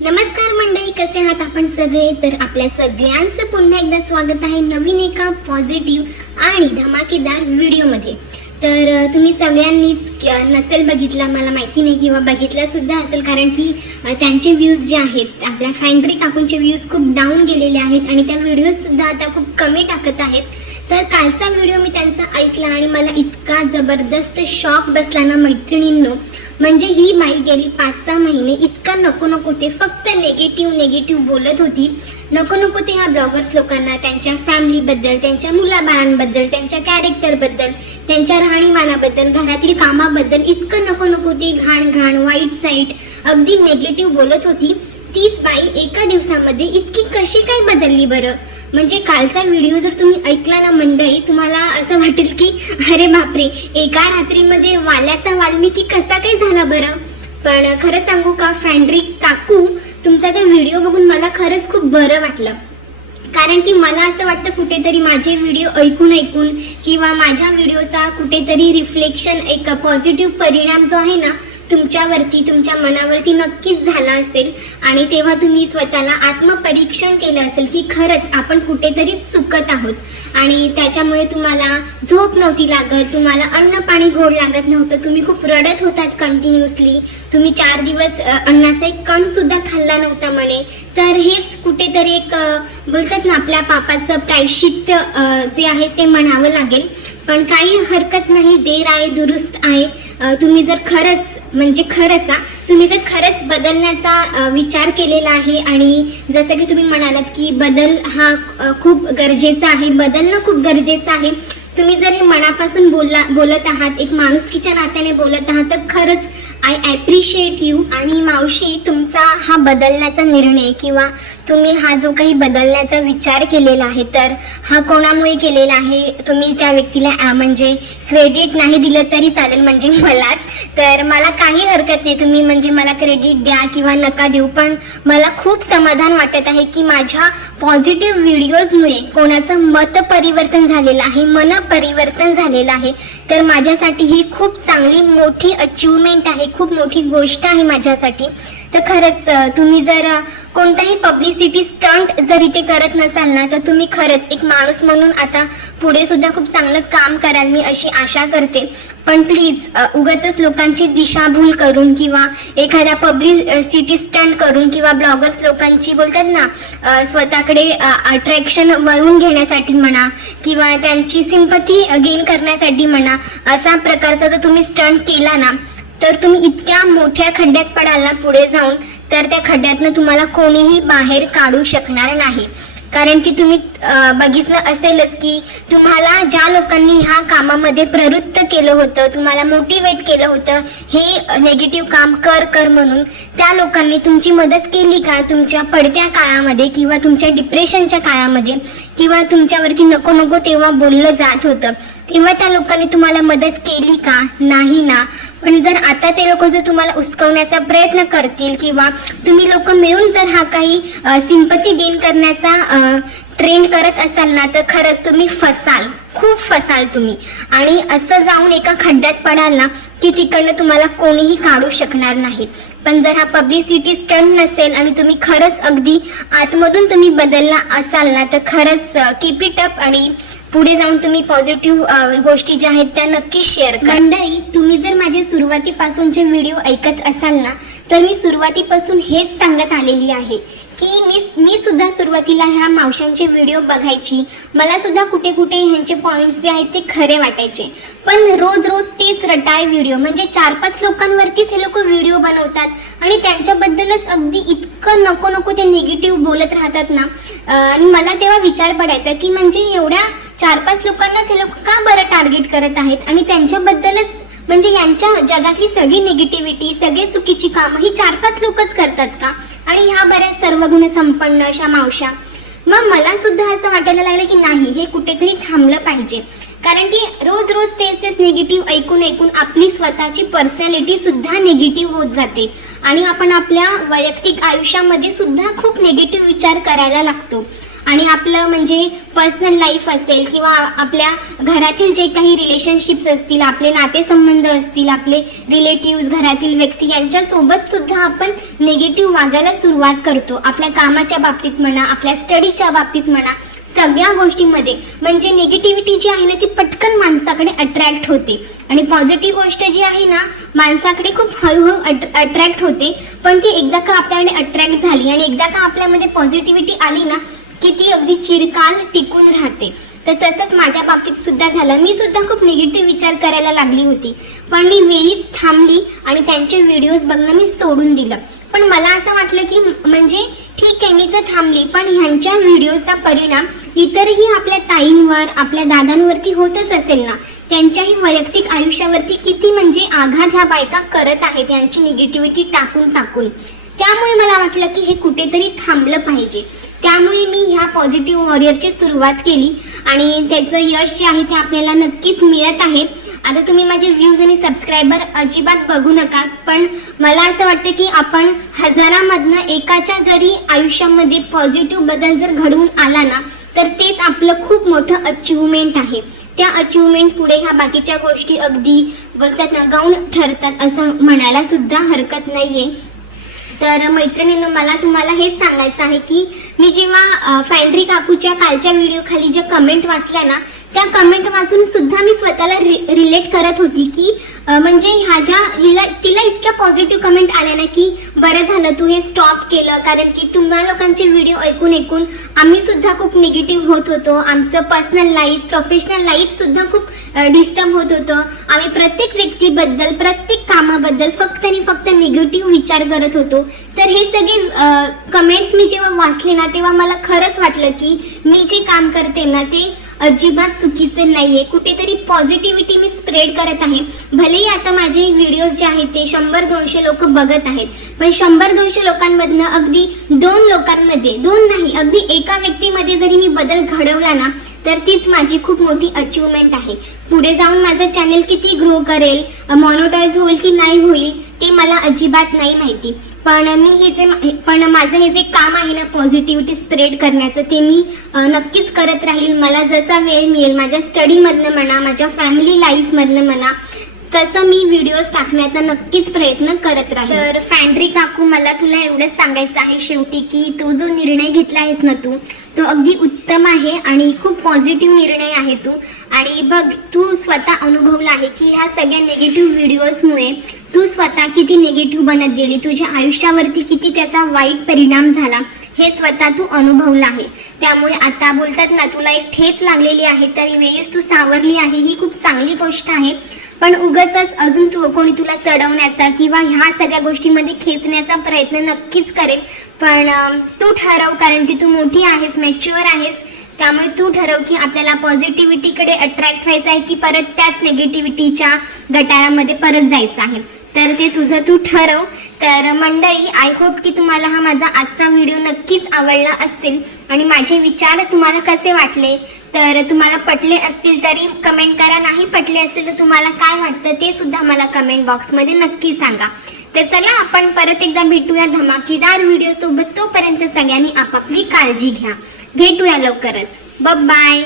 नमस्कार मंडळी, कसे आहात आपण सगळे? तर आपल्या सगळ्यांचं पुन्हा एकदा स्वागत आहे नवीन एका पॉझिटिव्ह आणि धमाकेदार व्हिडिओमध्ये. तर तुम्ही सगळ्यांनीच नसेल बघितला, मला माहिती नाही, किंवा बघितला सुद्धा असेल, कारण की त्यांचे व्ह्यूज जे आहेत, आपल्या फॅन्ड्री काकूंचे व्ह्यूज खूप डाऊन गेलेले आहेत आणि त्या व्हिडिओजसुद्धा आता खूप कमी टाकत आहेत. तर कालचा व्हिडिओ मी त्यांचा ऐकला आणि मला इतका जबरदस्त शॉक बसला ना मैत्रिणींनो. म्हणजे ही बाई गेली 5-6 महिने इतका नको नको ते फक्त नेगेटिव्ह बोलत होती. नको नको ते ह्या ब्लॉगर्स लोकांना त्यांच्या फॅमिलीबद्दल, त्यांच्या मुलाबाळांबद्दल, त्यांच्या कॅरेक्टरबद्दल, त्यांच्या राहणीमानाबद्दल, घरातील कामाबद्दल इतकं नको नको ते घाण वाईट साईट अगदी नेगेटिव्ह बोलत होती. तीच बाई एका दिवसामध्ये इतकी कशी काय बदलली बरं? म्हणजे कालचा व्हिडिओ जर तुम्ही ऐकला ना मंडळी, तुम्हाला असं वाटेल की अरे बापरे, एका रात्रीमध्ये वाल्याचा वाल्मिकी कसा काय झाला बरं. पण खरं सांगू का फॅन्ड्री काकू, तुमचा तो व्हिडिओ बघून मला खरंच खूप बरं वाटलं. कारण की मला असं वाटतं कुठेतरी माझे व्हिडिओ ऐकून किंवा माझ्या व्हिडिओचा कुठेतरी रिफ्लेक्शन, एक पॉझिटिव्ह परिणाम जो आहे ना तुमच्यावरती, तुमच्या मनावरती नक्कीच झाला असेल. आणि तेव्हा तुम्ही स्वतःला आत्मपरीक्षण केलं असेल की खरंच आपण कुठेतरी चुकत आहोत आणि त्याच्यामुळे तुम्हाला झोप नव्हती लागत, तुम्हाला अन्न पाणी गोड लागत नव्हतं, तुम्ही खूप रडत होतात कंटिन्युअसली, तुम्ही 4 दिवस अन्नाचा एक कणसुद्धा खाल्ला नव्हता म्हणे. तर हेच कुठेतरी एक बोलतात ना, आपल्या पापाचं प्रायश्चित्त जे आहे ते म्हणावं लागेल. पण काही हरकत नाही, देर आहे दुरुस्त आहे. तुम्ही जर खरंच म्हणजे खरंच तुम्ही जर खरंच बदलण्याचा विचार केलेला आहे आणि जसं की तुम्ही म्हणालात की बदल हा खूप गरजेचा आहे, बदलणं खूप गरजेचं आहे. तुम्ही जर हे मनापासून बोलत आहात, एक माणुसकीच्या नात्याने बोलत आहात, तर खरंच आय ॲप्रिशिएट यू. आणि मावशी, तुमचा हा बदलण्याचा निर्णय किंवा तुम्ही हा जो काही बदलण्याचा विचार केलेला आहे, तर हा कोणामुळे केलेला आहे? तुम्ही त्या व्यक्तीला म्हणजे क्रेडिट नाही दिलं तरी चालेल, म्हणजे मलाच. तर मला काही हरकत नाही, तुम्ही म्हणजे मला क्रेडिट द्या किंवा नका देऊ, पण मला खूप समाधान वाटत आहे की माझ्या पॉझिटिव्ह व्हिडिओजमुळे कोणाचं मत परिवर्तन झालेलं आहे, मन परिवर्तन झालेलं आहे. तर माझ्यासाठी ही खूप चांगली मोठी अचीवमेंट आहे, खूप मोठी गोष्ट आहे माझ्यासाठी. तर खरंच तुम्ही जर कोणताही पब्लिसिटी स्टंट जर इथे करत नसाल ना, तर तुम्ही खरंच एक माणूस म्हणून आता पुढे सुद्धा खूप चांगलं काम कराल, मी अशी आशा करते. पण प्लीज उगाचच लोकांची दिशाभूल करून किंवा एखाद्या पब्लिसिटी स्टंट करून किंवा ब्लॉगर्स लोकांची बोलतात ना स्वतःकडे अट्रॅक्शन वळवून घेण्यासाठी म्हणा किंवा त्यांची सिंपथी गेन करण्यासाठी म्हणा, असा प्रकारचा जर तुम्ही स्टंट केला ना, तर तुम्ही इतक्या मोठ्या खड्ड्यात पडाल ना पुढे जाऊन, तर त्या खड्ड्यातनं तुम्हाला कोणीही बाहेर काढू शकणार नाही. कारण की तुम्ही बघितलं असेलच की तुम्हाला ज्या लोकांनी ह्या कामामध्ये प्रवृत्त केलं होतं, तुम्हाला मोटिवेट केलं होतं हे नेगेटिव्ह काम कर म्हणून, त्या लोकांनी तुमची मदत केली का तुमच्या पडत्या काळामध्ये किंवा तुमच्या डिप्रेशनच्या काळामध्ये, किंवा तुमच्यावरती नको तेव्हा बोललं जात होतं तेव्हा त्या लोकांनी तुम्हाला मदत केली का? नाही ना. पण जर आता ते लोक जर तुम्हाला उस्कवण्याचा प्रयत्न करतील किंवा तुम्ही लोक मिळून जर हा काही सिंपथी गेन करण्याचा ट्रेंड करत असाल ना, तर खरंच तुम्ही फसाल, खूप फसाल तुम्ही. आणि असं जाऊन एका खड्ड्यात पडाल ना की तिकडनं तुम्हाला कोणीही काढू शकणार नाही. पण जर हा पब्लिसिटी स्टंट नसेल आणि तुम्ही खरंच अगदी आतमधून तुम्ही बदलला असाल ना, तर खरंच कीप इट अप आणि पुढे जाऊन तुम्ही पॉझिटिव्ह गोष्टी ज्या आहेत त्या नक्की शेअर करा. मंडळी, तुम्ही जर माझे सुरुवातीपासूनचे व्हिडिओ ऐकत असाल ना, तर मी सुरुवातीपासून हेच सांगत आलेली आहे की मी सुद्धा सुरुवातीला ह्या मावशांचे व्हिडिओ बघायची, मला सुद्धा कुठे ह्यांचे पॉईंट्स जे आहेत ते खरे वाटायचे. पण रोज तेच रटाळ व्हिडिओ, म्हणजे 4-5 लोकांवरतीच हे लोक व्हिडिओ बनवतात आणि त्यांच्याबद्दलच अगदी इतकं नको ते निगेटिव्ह बोलत राहतात ना. आणि मला तेव्हा विचार पडायचा की म्हणजे एवढ्या 4-5 लोकांनाच हे लोक का बरं टार्गेट करत आहेत आणि त्यांच्याबद्दलच, म्हणजे यांच्या जगातली सगळी निगेटिव्हिटी, सगळे चुकीची कामं ही 4-5 लोकच करतात का? आणि ह्या बऱ्याच सर्वगुण संपन्न अशा मावशा. मग मला सुद्धा असं वाटायला लागलं की नाही, हे कुठेतरी थांबलं पाहिजे. कारण की रोज तेच निगेटिव्ह ऐकून आपली स्वतःची पर्सनॅलिटी सुद्धा निगेटिव्ह होत जाते आणि आपण आपल्या वैयक्तिक आयुष्यामध्ये सुद्धा खूप निगेटिव्ह विचार करायला लागतो. आणि आपलं म्हणजे पर्सनल लाईफ असेल किंवा आपल्या घरातील जे काही रिलेशनशिप्स असतील, आपले नातेसंबंध असतील, आपले रिलेटिव्स, घरातील व्यक्ती यांच्यासोबत सुद्धा आपण निगेटिव्ह वागायला सुरुवात करतो. आपल्या कामाच्या बाबतीत म्हणा, आपल्या स्टडीच्या बाबतीत म्हणा, सगळ्या गोष्टींमध्ये म्हणजे निगेटिव्हिटी जी आहे ना ती पटकन माणसाकडे अट्रॅक्ट होते आणि पॉझिटिव्ह गोष्ट जी आहे ना माणसाकडे खूप हळूहळू अट्रॅक्ट होते. पण ती एकदा का आपल्याकडे अट्रॅक्ट झाली आणि एकदा का आपल्यामध्ये पॉझिटिव्हिटी आली ना की ती अगदी चिरकाल टिकून राहते. तर तसंच माझ्या बाबतीत सुद्धा झालं. मी सुद्धा खूप निगेटिव्ह विचार करायला लागली होती, पण मी वेळीच थांबली आणि त्यांचे व्हिडिओज बघणं मी सोडून दिलं. पण मला असं वाटलं की म्हणजे ठीक आहे, मी तर थांबली, पण ह्यांच्या व्हिडिओचा परिणाम इतरही आपल्या ताईंवर, आपल्या दादांवरती होतच असेल ना. त्यांच्याही वैयक्तिक आयुष्यावरती किती म्हणजे आघात ह्या बायका करत आहेत यांची निगेटिव्हिटी टाकून टाकून. त्यामुळे मला वाटलं की हे कुठेतरी थांबलं पाहिजे. त्यामुळे मी ह्या पॉझिटिव्ह वॉरियरची सुरुवात केली आणि त्याचं यश जे आहे ते आपल्याला नक्कीच मिळत आहे. आता तुम्ही माझे व्ह्यूज आणि सबस्क्रायबर अजिबात बघू नका, पण मला असं वाटतं की आपण हजारामधनं एकाच्या जरी आयुष्यामध्ये पॉझिटिव्ह बदल जर घडवून आला ना तर तेच आपलं खूप मोठं अचिव्हमेंट आहे. त्या अचिव्हमेंट पुढे ह्या बाकीच्या गोष्टी अगदी बोलतात ना गौण ठरतात असं म्हणायला सुद्धा हरकत नाही आहे. तर मैत्रिणींनो, मला तुम्हाला हेच सांगायचं आहे की मी जेव्हा फॅन्ड्री काकूच्या कालच्या व्हिडिओ खाली ज्या कमेंट वाचल्या ना त्या कमेंट वाचून सुद्धा मी स्वतःला रिलेट करत होती की म्हणजे तिला इतक्या पॉझिटिव्ह कमेंट आल्या ना की बरं झालं तू हे स्टॉप केलं, कारण की तुम्हा लोकांचे व्हिडिओ ऐकून आम्ही सुद्धा खूप निगेटिव्ह होत होतो. आमचं पर्सनल लाईफ, प्रोफेशनल लाईफ सुद्धा खूप डिस्टर्ब होत होतं. आम्ही प्रत्येक व्यक्तीबद्दल, प्रत्येक कामाबद्दल फक्त आणि फक्त निगेटिव्ह विचार करत होतो. तर हे सगळे कमेंट्स मी जेव्हा वाचले ना तेव्हा मला खरंच वाटलं की मी जे काम करते ना ते अजिबात चुकीचे नाहीये. कुठेतरी पॉझिटिव्हिटी मी स्प्रेड करत आहे. भलेही आता माझे व्हिडिओज जे आहेत ते 100-200 लोक बघत आहेत, पण 100-200 लोकांमधनं अगदी 2 लोकांमध्ये, 2 नाही अगदी एका व्यक्तीमध्ये जरी मी बदल घडवला ना तर तीच माझी खूप मोठी अचिव्हमेंट आहे. पुढे जाऊन माझं चॅनल किती ग्रो करेल, मॉनिटाईज होईल की नाही होईल ते मला अजिबात नाही माहिती. पण माझं हे जे काम आहे ना पॉझिटिव्हिटी स्प्रेड करण्याचं ते मी नक्कीच करत राहील. मला जसा वेळ मिळेल माझ्या स्टडीमधनं म्हणा, माझ्या फॅमिली लाईफमधनं म्हणा, तसं मी व्हिडिओज टाकण्याचा नक्कीच प्रयत्न करत राहील. तर फॅन्ड्री काकू, मला तुला एवढंच सांगायचं आहे शेवटी की तू जो निर्णय घेतला आहेस ना तो अगदी उत्तम आहे आणि खूप पॉझिटिव्ह निर्णय आहे तू. आणि बघ, तू स्वतः अनुभवला आहे की ह्या सगळ्या निगेटिव्ह व्हिडिओजमुळे तू स्वतः किती निगेटिव्ह बनत गेली, तुझ्या आयुष्यावरती किती त्याचा वाईट परिणाम झाला हे स्वतः तू अनुभवलं आहे. त्यामुळे आता बोलतात ना तुला एक ठेच लागलेली आहे तरी वेळेस तू सावरली आहे, ही खूप चांगली गोष्ट आहे. पण उगाचच अजून कोणी तुला चढवण्याचा किंवा ह्या सगळ्या गोष्टीमध्ये खेचण्याचा प्रयत्न नक्कीच करेल. पण तू ठरव, कारण की तू मोठी आहेस, मॅच्युअर आहेस. त्यामुळे तू ठरव की आपल्याला पॉझिटिव्हिटीकडे अट्रॅक्ट व्हायचं आहे की परत त्याच निगेटिव्हिटीच्या गटारामध्ये परत जायचं आहे. तर ते तुझं तू ठरव. तर मंडळी, आय होप की तुम्हाला हा माझा आजचा व्हिडिओ नक्कीच आवडला असेल आणि माझे विचार तुम्हाला कसे वाटले, तर तुम्हाला पटले असतील तरी कमेंट करा, नाही पटले असतील तर तुम्हाला काय वाटतं ते सुद्धा मला कमेंट बॉक्समध्ये नक्की सांगा. तर चला आपण परत एकदा भेटूया धमाकेदार व्हिडिओ सोबत. तोपर्यंत सगळ्यांनी आपापली काळजी घ्या. भेटूया लवकरच. बाय.